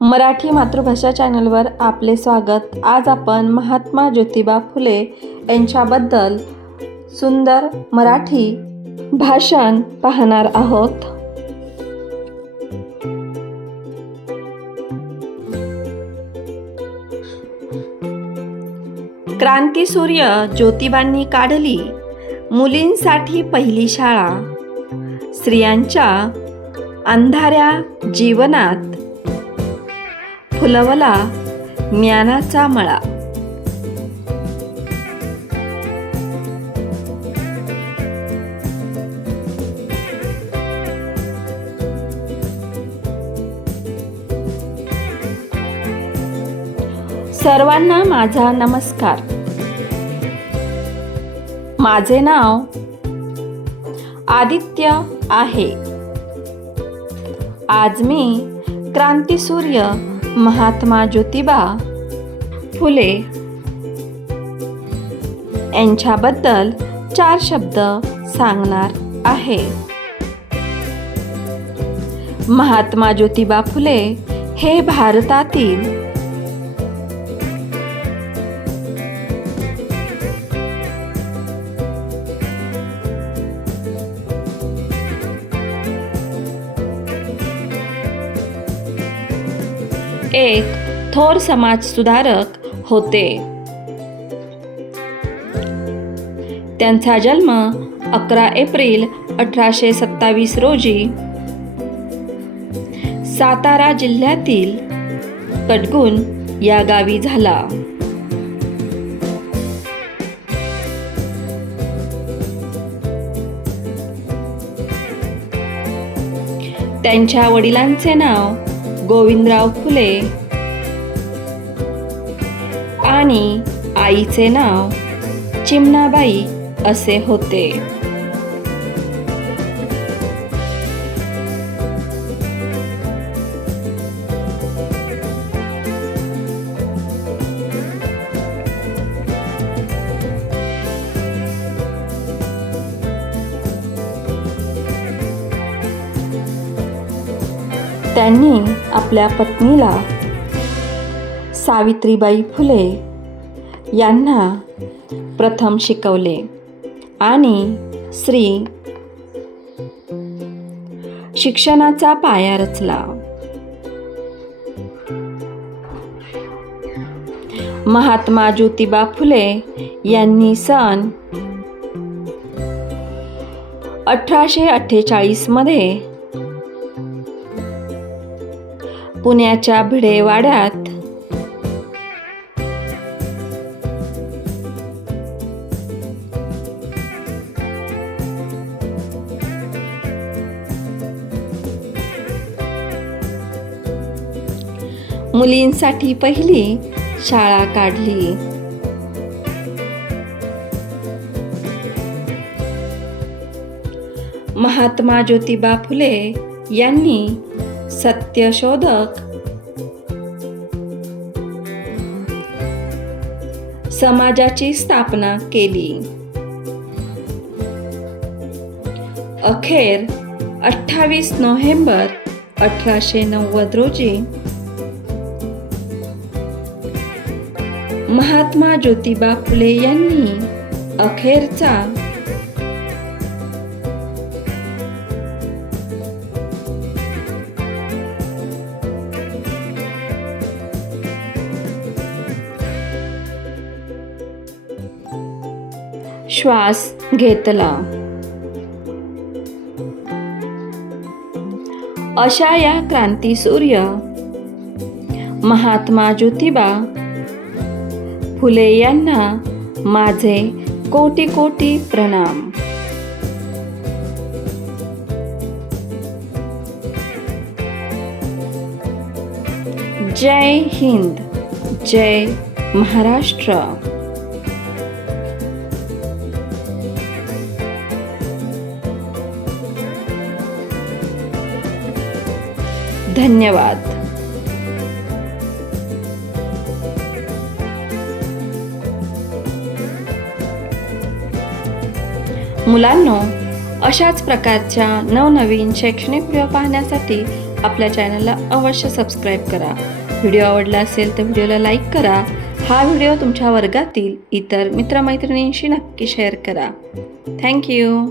मराठी मातृभाषा चॅनलवर आपले स्वागत। आज आपण महात्मा ज्योतिबा फुले यांच्याबद्दल सुंदर मराठी भाषण पाहणार आहोत। क्रांतीसूर्य ज्योतिबांनी काढली मुलींसाठी पहिली शाळा। स्त्रियांच्या अंधाऱ्या जीवनात फुलवला ज्ञानाचा मळा। सर्वांना माझा नमस्कार। माझे नाव आदित्य आहे। आज मी क्रांतीसूर्य महात्मा ज्योतिबा फुले यांच्याबद्दल 4 शब्द सांगणार आहे। महात्मा ज्योतिबा फुले हे भारतातील एक थोर समाजसुधारक होते। त्यांचा जन्म 11 एप्रिल 1827 रोजी सातारा जिल्ह्यातील कटगुण या गावी झाला। त्यांच्या वडिलांचे नाव गोविंदराव फुले आणि आईचे नाव चिमणाबाई असे होते। त्यांनी आपल्या पत्नीला सावित्रीबाई फुले यांना प्रथम शिकवले आणि स्त्री शिक्षणाचा पाया रचला। महात्मा ज्योतिबा फुले यांनी सन 1848 मध्ये पुण्याच्या भिडेवाड्यात मुलींसाठी पहिली शाळा काढली। महात्मा ज्योतिबा फुले यांनी सत्यशोधक समाजाची स्थापना केली। अखेर 28 नोव्हेंबर 1890 रोजी महात्मा ज्योतिबा फुले यांनी अखेरचा श्वास घेतला। अशा या क्रांतीसूर्य महात्मा ज्योतिबा फुले यांना माझे कोटी कोटी प्रणाम। जय हिंद, जय महाराष्ट्र। धन्यवाद। मुलांनो, अशाच प्रकारच्या नवनवीन शैक्षणिक व्हिडिओ पाहण्यासाठी आपल्या चॅनलला अवश्य सबस्क्राईब करा. व्हिडिओ आवडला असेल तर व्हिडिओला लाईक करा. हा व्हिडिओ तुमच्या वर्गातील इतर मित्रमैत्रिणींशी नक्की शेअर करा. थँक्यू.